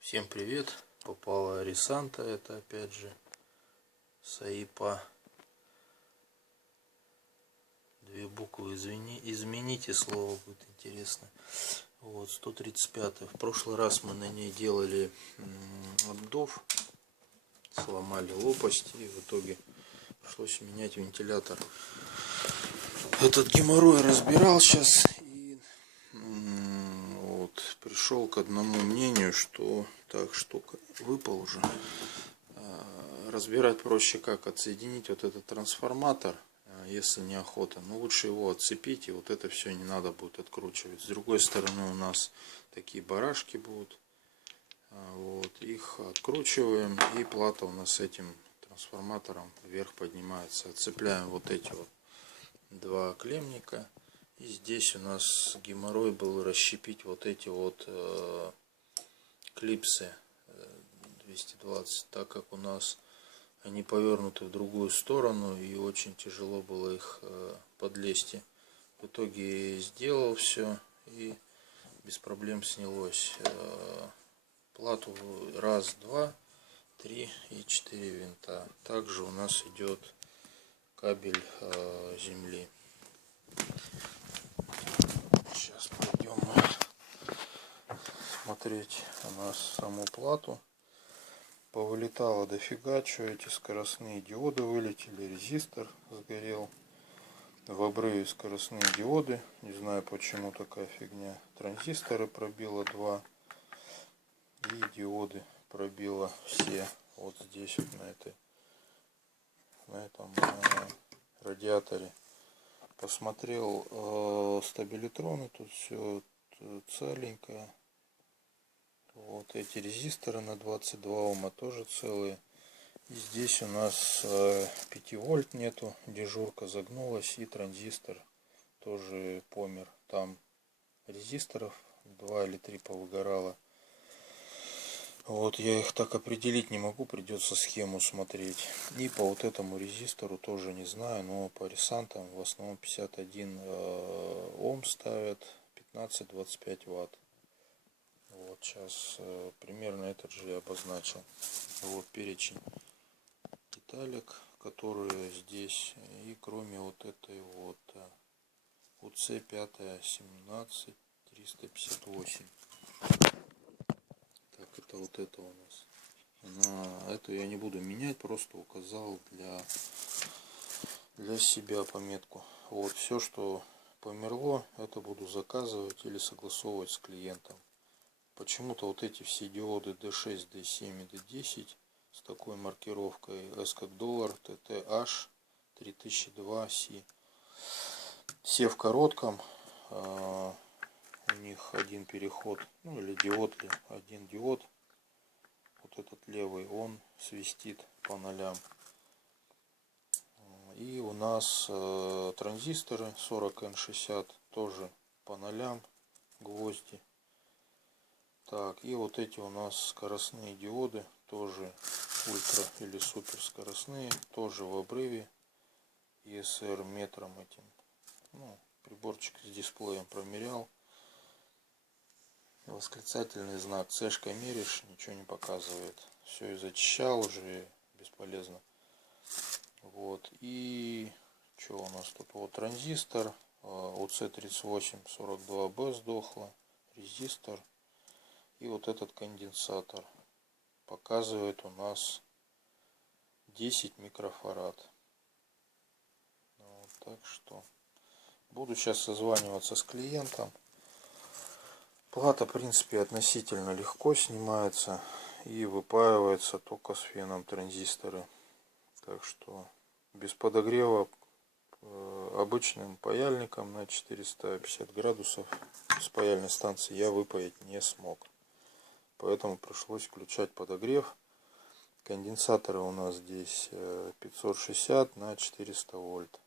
Всем привет! Попала Ресанта, это опять же Саипа. Две буквы, измените слово, будет интересно. Вот, 135. В прошлый раз мы на ней делали обдув, сломали лопасть и в итоге пришлось менять вентилятор. Этот геморрой разбирал сейчас и вот пришел к одному мнению, что так, штука выпал уже. Разбирать проще как: отсоединить вот этот трансформатор, если неохота, но лучше его отцепить, и вот это все не надо будет откручивать. С другой стороны у нас такие барашки будут, вот, их откручиваем, и плата у нас с этим трансформатором вверх поднимается. Отцепляем вот эти вот два клеммника, и здесь у нас геморрой был расщепить вот эти вот клипсы 220, так как у нас они повернуты в другую сторону, и очень тяжело было их подлезть. В итоге сделал все, и без проблем снялось. Плату раз, два, три и 4 винта. Также у нас идет кабель земли. Сейчас пойдем смотреть у нас саму плату. Повылетало дофига, что эти скоростные диоды вылетели, резистор сгорел, в обрыве скоростные диоды, не знаю почему такая фигня, транзисторы пробило 2 и диоды пробило все. Вот здесь вот на этом радиаторе посмотрел стабилитроны, тут все целенькое. Вот эти резисторы на 22 Ома тоже целые. И здесь у нас 5 вольт нету, дежурка загнулась, и транзистор тоже помер. Там резисторов 2 или 3 повыгорало. Вот я их так определить не могу, придется схему смотреть. И по вот этому резистору тоже не знаю, но по ресантам в основном 51 Ом ставят, 15-25 Ватт. Вот сейчас примерно этот же я обозначил. Вот перечень деталек, которые здесь, и кроме вот этой вот УЦ 5 17 358. Так, это вот это у нас. Эту я не буду менять, просто указал для себя пометку. Вот все, что померло, это буду заказывать или согласовывать с клиентом. Почему-то вот эти все диоды D6, D7 и D10 с такой маркировкой S как доллар, TTH 3002C. Все в коротком. У них один переход, ну или диод, один диод. Вот этот левый, он свистит по нолям. И у нас транзисторы 40N60 тоже по нолям, гвозди. Так, и вот эти у нас скоростные диоды, тоже ультра или супер скоростные, тоже в обрыве. ESR метром этим, ну, приборчик с дисплеем промерял. Восклицательный знак, цешкой меришь, ничего не показывает. Все, и зачищал уже, бесполезно. Вот, и что у нас тут? Вот транзистор УЦ3842Б сдохла, резистор. И вот этот конденсатор показывает у нас 10 микрофарад. Вот, так что буду сейчас созваниваться с клиентом. Плата, в принципе, относительно легко снимается и выпаивается только с феном транзисторы. Так что без подогрева обычным паяльником на 450 градусов с паяльной станции я выпаять не смог. Поэтому пришлось включать подогрев. Конденсаторы у нас здесь 560 на 400 вольт.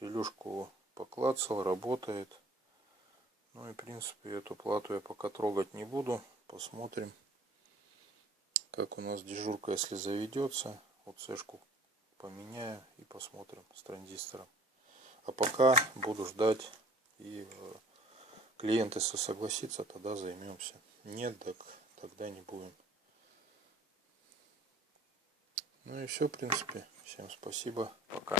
Релюшку поклацал, работает. Ну и в принципе эту плату я пока трогать не буду. Посмотрим, как у нас дежурка, если заведется. Вот цешку поменяю и посмотрим с транзистором. А пока буду ждать, и клиент, если согласится, тогда займемся. Нет, так тогда не будем. Ну и все, в принципе. Всем спасибо. Пока.